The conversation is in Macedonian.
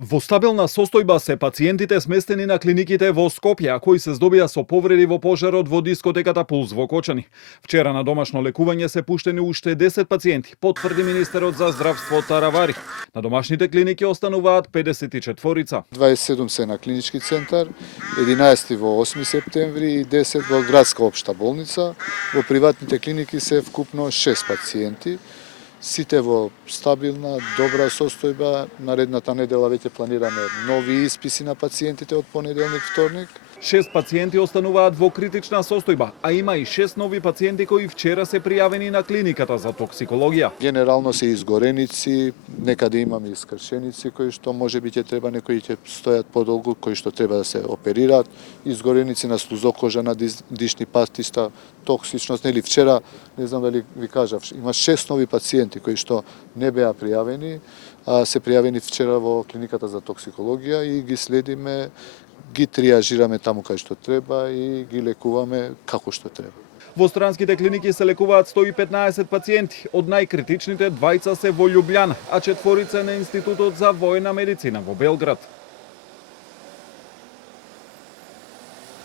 Во стабилна состојба се пациентите сместени на клиниките во Скопје, а кои се здобија со повреди во пожарот во дискотеката Пулс во Кочани. Вчера на домашно лекување се пуштени уште 10 пациенти, потврди министерот за здравство Таравари. На домашните клиники остануваат 54. 27 се на клинички центар, 11 во 8 септември и 10 во градска општа болница. Во приватните клиники се вкупно 6 пациенти. Сите во стабилна, добра состојба. Наредната недела веќе планираме нови исписи на пациентите од понеделник, вторник. 6 пациенти остануваат во критична состојба, а има и 6 нови пациенти кои вчера се пријавени на клиниката за токсикологија. Генерално се изгореници, некаде имаме и скршеници кои што можеби ќе треба, некои ќе стојат подолго, кои што треба да се оперираат, изгореници на слузокожа, на дишни патиста, токсичност. Нели вчера, не знам дали ви кажав, има 6 нови пациенти кои што не беа пријавени, а се пријавени вчера во клиниката за токсикологија и ги следиме, ги триажираме таму кај што треба и ги лекуваме како што треба. Во странските клиники се лекуваат 115 пациенти, од најкритичните 2 се во Љубљана, а 4 на Институтот за војна медицина во Белград.